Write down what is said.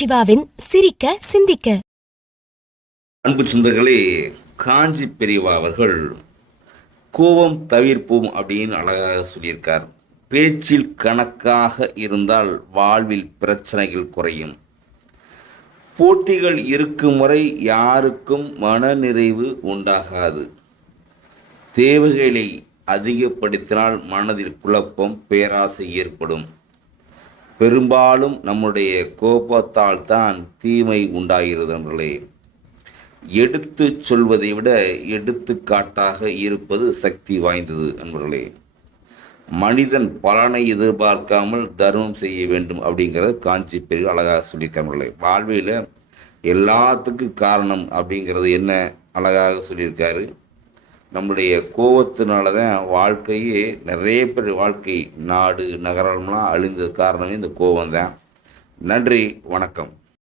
சிவாவின் சிரிக்க சிந்திக்க. அன்பு சொந்தங்களே, காஞ்சி பெரியவா அவர்கள் கோபம் தவிர்ப்போம் அப்படின்னு அழகாக சொல்லியிருக்கார். பேச்சில் கணக்காக இருந்தால் வாழ்வில் பிரச்சனைகள் குறையும். போட்டிகள் இருக்கும் வரை யாருக்கும் மனநிறைவு உண்டாகாது. தேவைகளை அதிகப்படுத்தினால் மனதில் குழப்பம், பேராசை ஏற்படும். பெரும்பாலும் நம்முடைய கோபத்தால் தான் தீமை உண்டாகிறது நண்பர்களே. எடுத்து சொல்வதை விட எடுத்துக்காட்டாக இருப்பது சக்தி வாய்ந்தது நண்பர்களே. மனிதன் பலனை எதிர்பார்க்காமல் தர்மம் செய்ய வேண்டும் அப்படிங்கிறத காஞ்சி பெரியவர் அழகாக சொல்லியிருக்காங்களே. வாழ்வில் எல்லாத்துக்கும் காரணம் அப்படிங்கிறது என்ன அழகாக சொல்லியிருக்காரு. நம்முடைய கோபத்தினால தான் வாழ்க்கையே நிறைய பேர் வாழ்க்கை நாடு நகரம்லாம் அழிந்தது காரணமே இந்த கோபம் தான். நன்றி, வணக்கம்.